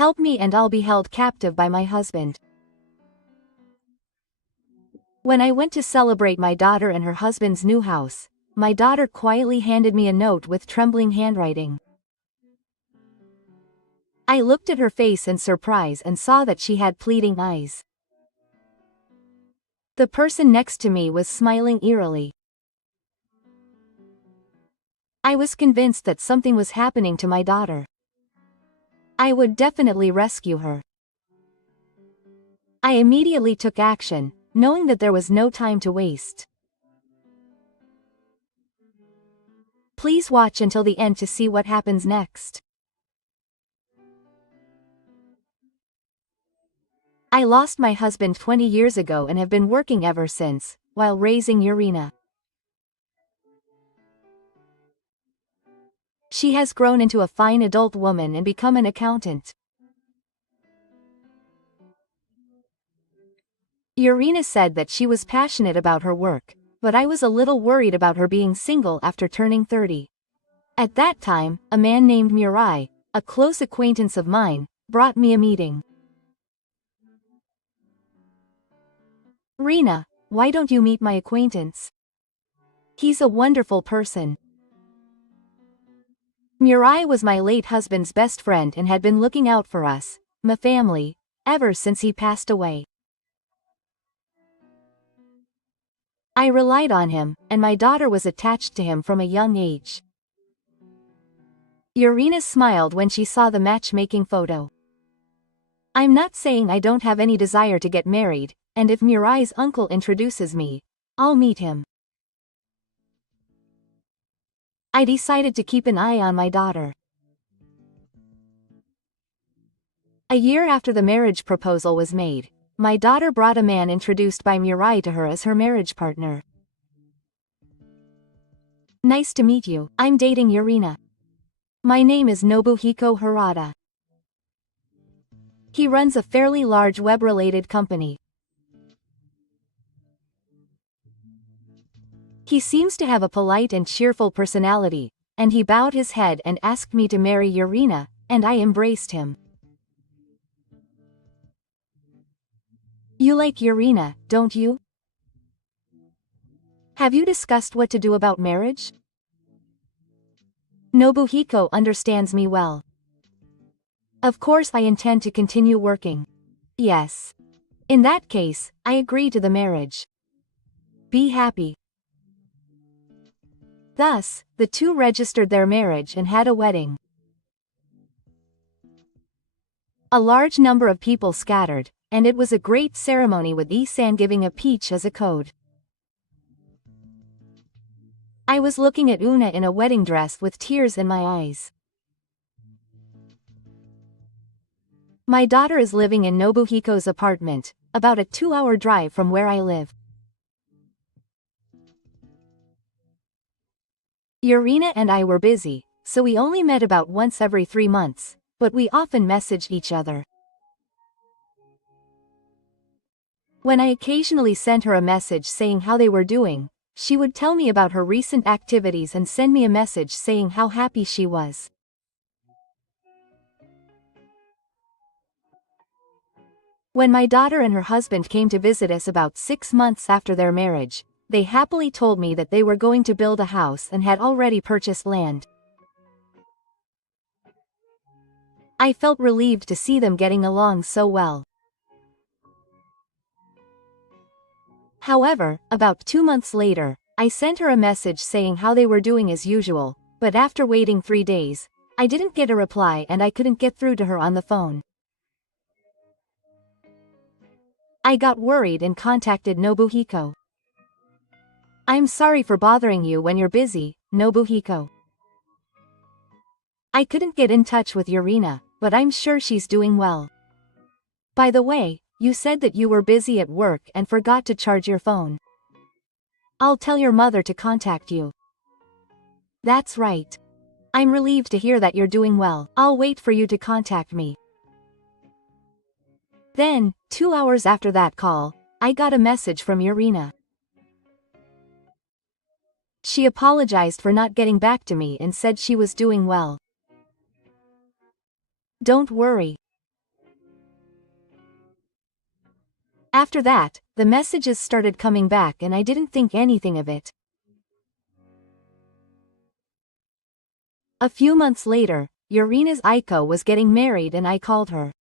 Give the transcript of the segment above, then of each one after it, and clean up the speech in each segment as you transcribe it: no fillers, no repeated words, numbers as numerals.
Help me and I'll be held captive by my husband. When I went to celebrate my daughter and her husband's new house, my daughter quietly handed me a note with trembling handwriting. I looked at her face in surprise and saw that she had pleading eyes. The person next to me was smiling eerily. I was convinced that something was happening to my daughter. I would definitely rescue her. I immediately took action, knowing that there was no time to waste. Please watch until the end to see what happens next. I lost my husband 20 years ago and have been working ever since, while raising Urina. She has grown into a fine adult woman and become an accountant. Urina said that she was passionate about her work, but I was a little worried about her being single after turning 30. At that time, a man named Murai, a close acquaintance of mine, brought me a meeting. Rina, why don't you meet my acquaintance? He's a wonderful person. Murai was my late husband's best friend and had been looking out for us, my family, ever since he passed away. I relied on him, and my daughter was attached to him from a young age. Urina smiled when she saw the matchmaking photo. I'm not saying I don't have any desire to get married, and if Murai's uncle introduces me, I'll meet him. I decided to keep an eye on my daughter. A year after the marriage proposal was made, my daughter brought a man introduced by Murai to her as her marriage partner. Nice to meet you, I'm dating Urina. My name is Nobuhiko Harada. He runs a fairly large web-related company. He seems to have a polite and cheerful personality, and he bowed his head and asked me to marry Urina, and I embraced him. You like Urina, don't you? Have you discussed what to do about marriage? Nobuhiko understands me well. Of course I intend to continue working. Yes. In that case, I agree to the marriage. Be happy. Thus, the two registered their marriage and had a wedding. A large number of people scattered, and it was a great ceremony with Isan giving a peach as a code. I was looking at Una in a wedding dress with tears in my eyes. My daughter is living in Nobuhiko's apartment, about a 2-hour drive from where I live. Urina and I were busy, so we only met about once every 3 months, but we often messaged each other. When I occasionally sent her a message saying how they were doing, she would tell me about her recent activities and send me a message saying how happy she was. When my daughter and her husband came to visit us about 6 months after their marriage, they happily told me that they were going to build a house and had already purchased land. I felt relieved to see them getting along so well. However, about 2 months later, I sent her a message saying how they were doing as usual, but after waiting 3 days, I didn't get a reply and I couldn't get through to her on the phone. I got worried and contacted Nobuhiko. I'm sorry for bothering you when you're busy, Nobuhiko. I couldn't get in touch with Urina, but I'm sure she's doing well. By the way, you said that you were busy at work and forgot to charge your phone. I'll tell your mother to contact you. That's right. I'm relieved to hear that you're doing well. I'll wait for you to contact me. Then, 2 hours after that call, I got a message from Urina. She apologized for not getting back to me and said she was doing well. Don't worry. After that, the messages started coming back and I didn't think anything of it. A few months later, Yurina's Aiko was getting married and I called her.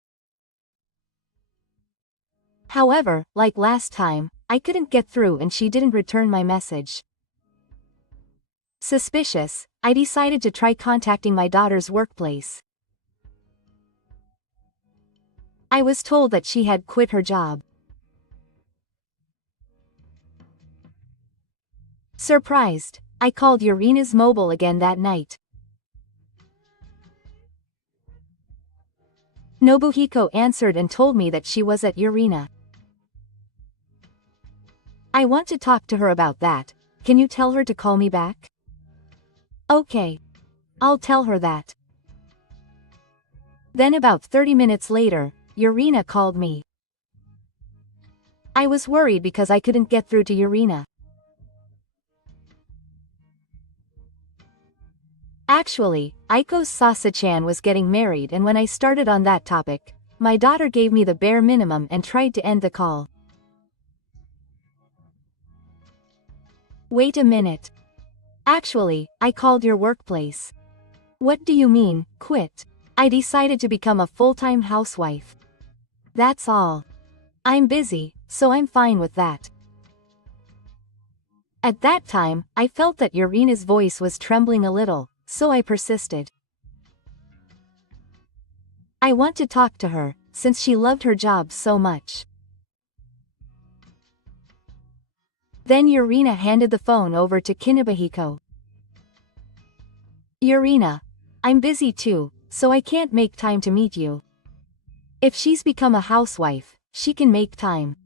However, like last time, I couldn't get through and she didn't return my message. Suspicious, I decided to try contacting my daughter's workplace. I was told that she had quit her job. Surprised, I called Yurina's mobile again that night. Nobuhiko answered and told me that she was at Yurina. I want to talk to her about that. Can you tell her to call me back? Okay. I'll tell her that. Then about 30 minutes later, Yurina called me. I was worried because I couldn't get through to Yurina. Actually, Aiko's Sasa-chan was getting married and when I started on that topic, my daughter gave me the bare minimum and tried to end the call. Wait a minute. Actually, I called your workplace. What do you mean, quit? I decided to become a full-time housewife. That's all. I'm busy, so I'm fine with that. At that time, I felt that Yurina's voice was trembling a little, so I persisted. I want to talk to her, since she loved her job so much. Then Yurina handed the phone over to Kinabahiko. Yurina, I'm busy too, so I can't make time to meet you. If she's become a housewife, she can make time.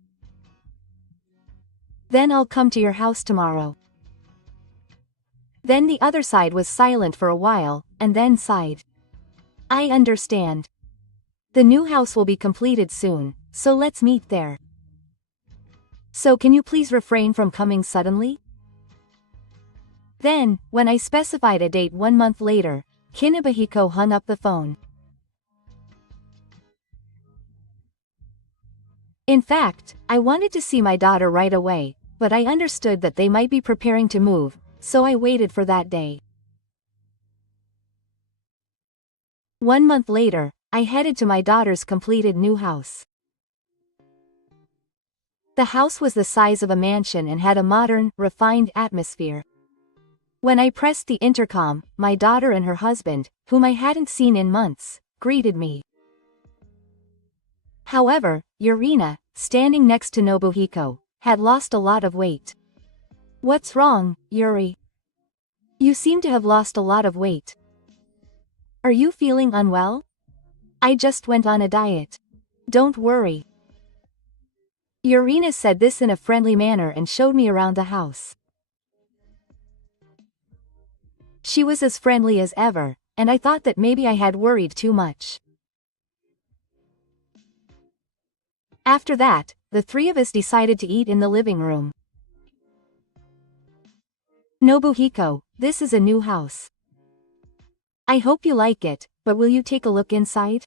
Then I'll come to your house tomorrow. Then the other side was silent for a while, and then sighed. I understand. The new house will be completed soon, so let's meet there. So can you please refrain from coming suddenly? Then, when I specified a date 1 month later, Kinabahiko hung up the phone. In fact, I wanted to see my daughter right away, but I understood that they might be preparing to move, so I waited for that day. 1 month later, I headed to my daughter's completed new house. The house was the size of a mansion and had a modern, refined atmosphere. When I pressed the intercom, my daughter and her husband, whom I hadn't seen in months, greeted me. However, Yurina, standing next to Nobuhiko, had lost a lot of weight. What's wrong, Yuri? You seem to have lost a lot of weight. Are you feeling unwell? I just went on a diet. Don't worry. Yurina said this in a friendly manner and showed me around the house. She was as friendly as ever, and I thought that maybe I had worried too much. After that, the three of us decided to eat in the living room. Nobuhiko, this is a new house. I hope you like it, but will you take a look inside?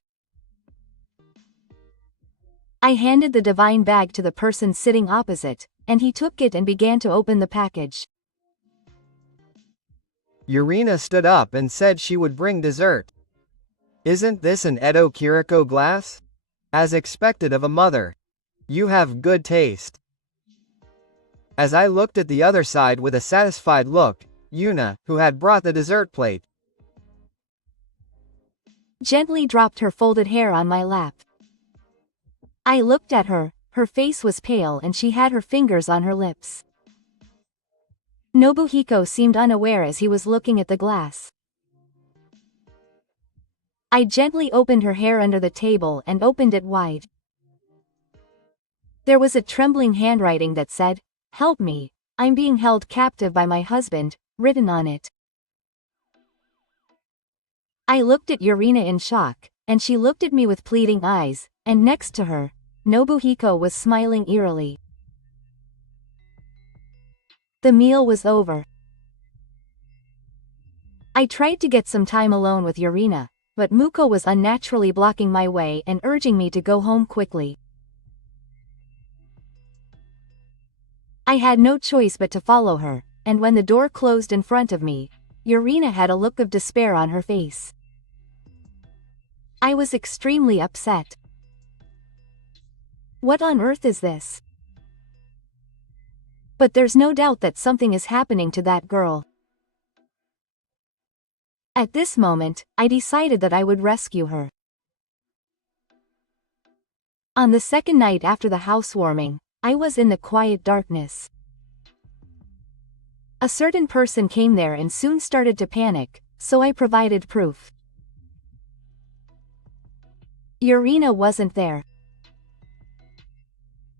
I handed the divine bag to the person sitting opposite, and he took it and began to open the package. Yurina stood up and said she would bring dessert. Isn't this an Edo Kiriko glass? As expected of a mother. You have good taste. As I looked at the other side with a satisfied look, Yuna, who had brought the dessert plate, gently dropped her folded hair on my lap. I looked at her, her face was pale and she had her fingers on her lips. Nobuhiko seemed unaware as he was looking at the glass. I gently opened her hair under the table and opened it wide. There was a trembling handwriting that said, "Help me, I'm being held captive by my husband," written on it. I looked at Yurina in shock, and she looked at me with pleading eyes, and next to her, Nobuhiko was smiling eerily. The meal was over. I tried to get some time alone with Yurina, but Muko was unnaturally blocking my way and urging me to go home quickly. I had no choice but to follow her, and when the door closed in front of me, Urina had a look of despair on her face. I was extremely upset. What on earth is this? But there's no doubt that something is happening to that girl. At this moment, I decided that I would rescue her. On the second night after the housewarming, I was in the quiet darkness. A certain person came there and soon started to panic, so I provided proof. Urina wasn't there.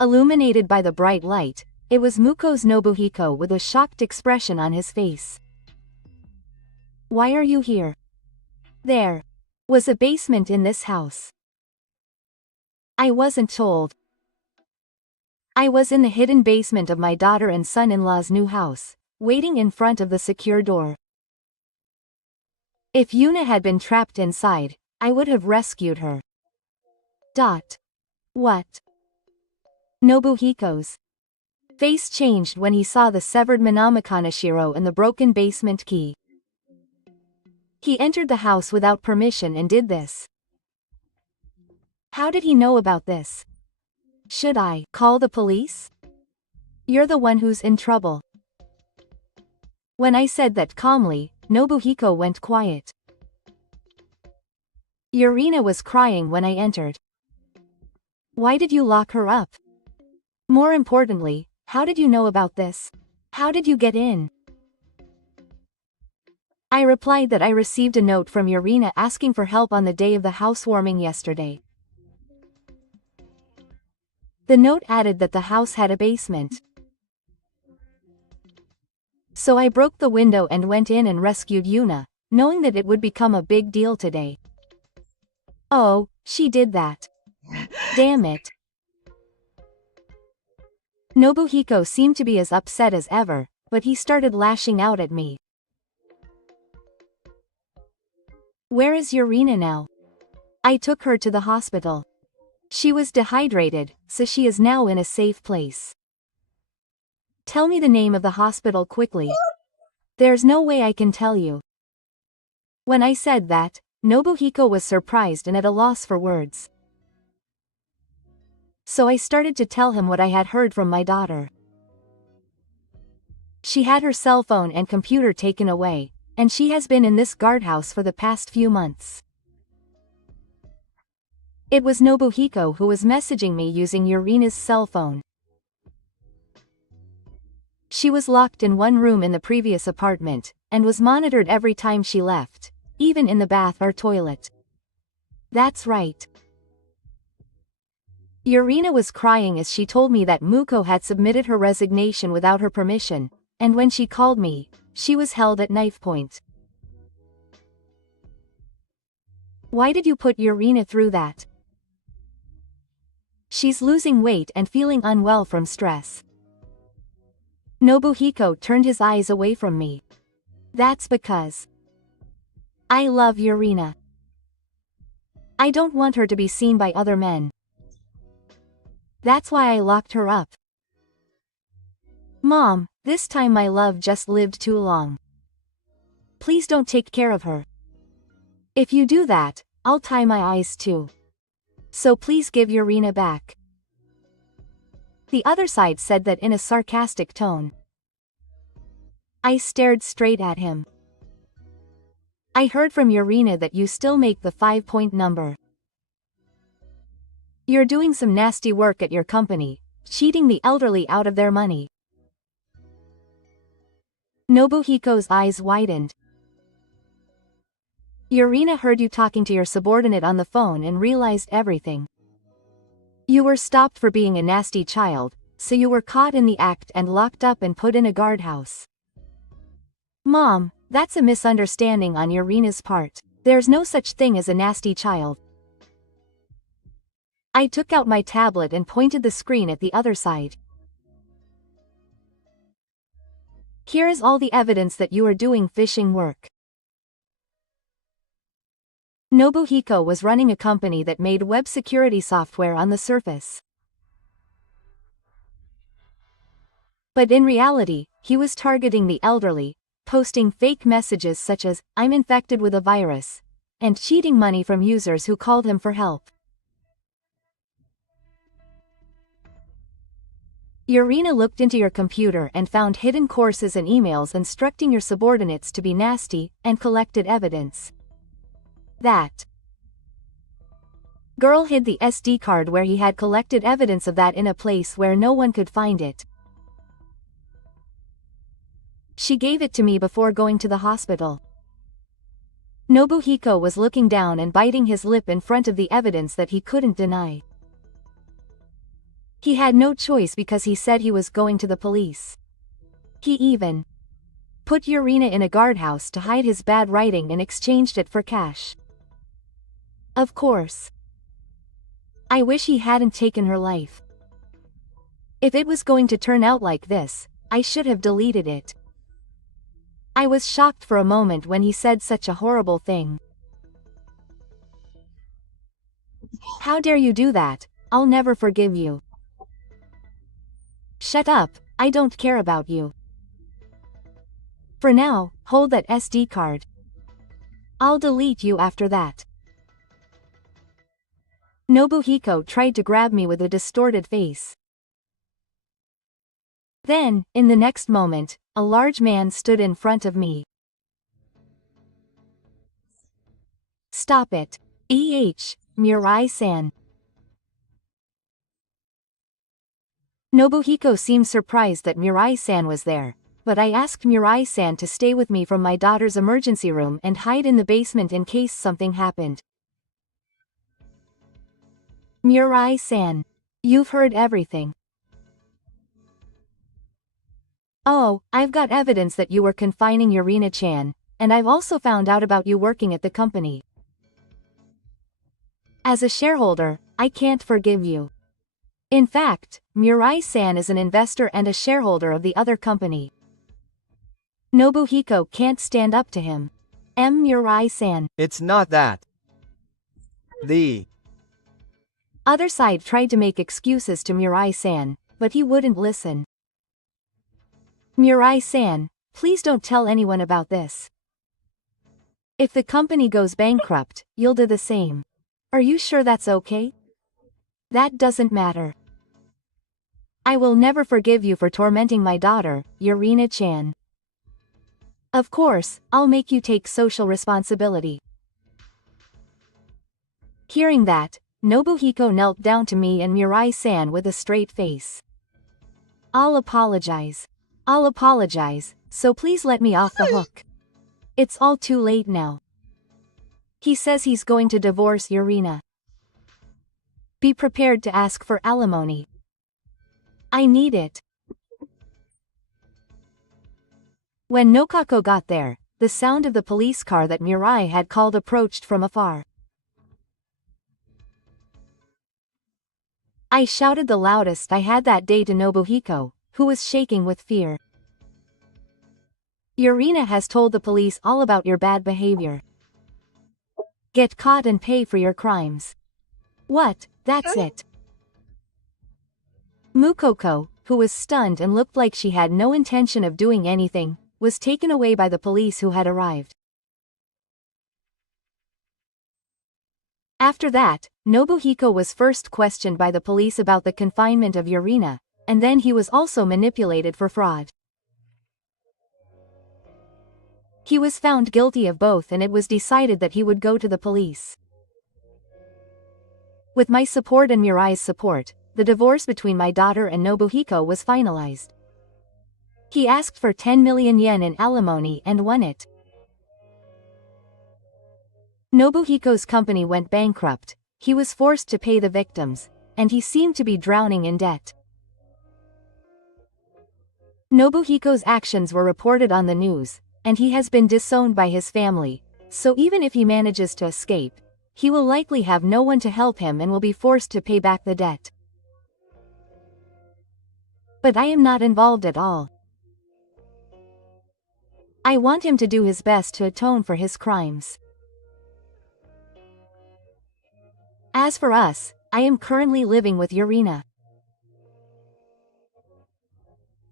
Illuminated by the bright light, it was Muko's Nobuhiko with a shocked expression on his face. Why are you here? There was a basement in this house. I wasn't told. I was in the hidden basement of my daughter and son-in-law's new house, waiting in front of the secure door. If Yuna had been trapped inside, I would have rescued her. What? Nobuhiko's face changed when he saw the severed Minamikanashiro and the broken basement key. He entered the house without permission and did this. How did he know about this? Should I call the police? You're the one who's in trouble. When I said that calmly, Nobuhiko went quiet. Urina was crying when I entered. Why did you lock her up? More importantly, how did you know about this? How did you get in? I replied that I received a note from Urina asking for help on the day of the housewarming yesterday. The note added that the house had a basement. So I broke the window and went in and rescued Yuna, knowing that it would become a big deal today. Oh, she did that. Damn it. Nobuhiko seemed to be as upset as ever, but he started lashing out at me. Where is Urina now? I took her to the hospital. She was dehydrated, so she is now in a safe place. Tell me the name of the hospital quickly. There's no way I can tell you. When I said that, Nobuhiko was surprised and at a loss for words. So I started to tell him what I had heard from my daughter. She had her cell phone and computer taken away, and she has been in this guardhouse for the past few months. It was Nobuhiko who was messaging me using Urina's cell phone. She was locked in one room in the previous apartment, and was monitored every time she left, even in the bath or toilet. That's right. Urina was crying as she told me that Muko had submitted her resignation without her permission, and when she called me, she was held at knife point. Why did you put Urina through that? She's losing weight and feeling unwell from stress. Nobuhiko turned his eyes away from me. That's because I love Urina. I don't want her to be seen by other men. That's why I locked her up. Mom, this time my love just lived too long. Please don't take care of her. If you do that, I'll tie my eyes too. So please give Urina back. The other side said that in a sarcastic tone. I stared straight at him. I heard from Urina that you still make the 5-point number. You're doing some nasty work at your company, cheating the elderly out of their money. Nobuhiko's eyes widened. Urina heard you talking to your subordinate on the phone and realized everything. You were stopped for being a nasty child, so you were caught in the act and locked up and put in a guardhouse. Mom, that's a misunderstanding on Urina's part. There's no such thing as a nasty child. I took out my tablet and pointed the screen at the other side. Here is all the evidence that you are doing phishing work. Nobuhiko was running a company that made web security software on the surface. But in reality, he was targeting the elderly, posting fake messages such as, "I'm infected with a virus," and cheating money from users who called him for help. Urina looked into your computer and found hidden courses and emails instructing your subordinates to be nasty, and collected evidence. That girl hid the SD card where he had collected evidence of that in a place where no one could find it. She gave it to me before going to the hospital. Nobuhiko was looking down and biting his lip in front of the evidence that he couldn't deny. He had no choice because he said he was going to the police. He even put Urina in a guardhouse to hide his bad writing and exchanged it for cash. Of course. I wish he hadn't taken her life. If it was going to turn out like this, I should have deleted it. I was shocked for a moment when he said such a horrible thing. How dare you do that? I'll never forgive you. Shut up, I don't care about you. For now, hold that SD card. I'll delete you after that. Nobuhiko tried to grab me with a distorted face. Then, in the next moment, a large man stood in front of me. Stop it. Murai-san. Nobuhiko seemed surprised that Murai-san was there, but I asked Murai-san to stay with me from my daughter's emergency room and hide in the basement in case something happened. Murai-san. You've heard everything. Oh, I've got evidence that you were confining Urina-chan, and I've also found out about you working at the company. As a shareholder, I can't forgive you. In fact, Murai-san is an investor and a shareholder of the other company. Nobuhiko can't stand up to him. Murai-san. It's not that. The other side tried to make excuses to Murai-san, but he wouldn't listen. Murai-san, please don't tell anyone about this. If the company goes bankrupt, you'll do the same. Are you sure that's okay? That doesn't matter. I will never forgive you for tormenting my daughter, Urina-chan. Of course, I'll make you take social responsibility. Hearing that, Nobuhiko knelt down to me and Murai-san with a straight face. I'll apologize, so please let me off the hook. It's all too late now. He says he's going to divorce Urina. Be prepared to ask for alimony. I need it. When Nokako got there, the sound of the police car that Murai had called approached from afar. I shouted the loudest I had that day to Nobuhiko, who was shaking with fear. Urina has told the police all about your bad behavior. Get caught and pay for your crimes. What, that's it. Mukoko, who was stunned and looked like she had no intention of doing anything, was taken away by the police who had arrived. After that, Nobuhiko was first questioned by the police about the confinement of Urina, and then he was also manipulated for fraud. He was found guilty of both and it was decided that he would go to the police. With my support and Murai's support, the divorce between my daughter and Nobuhiko was finalized. He asked for 10 million yen in alimony and won it. Nobuhiko's company went bankrupt, he was forced to pay the victims, and he seemed to be drowning in debt. Nobuhiko's actions were reported on the news, and he has been disowned by his family, so even if he manages to escape, he will likely have no one to help him and will be forced to pay back the debt. But I am not involved at all. I want him to do his best to atone for his crimes. As for us, I am currently living with Urina.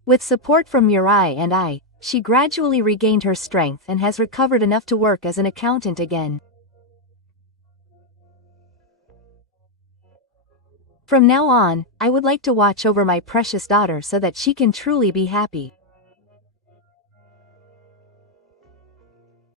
With support from Mirai and I, she gradually regained her strength and has recovered enough to work as an accountant again. From now on, I would like to watch over my precious daughter so that she can truly be happy.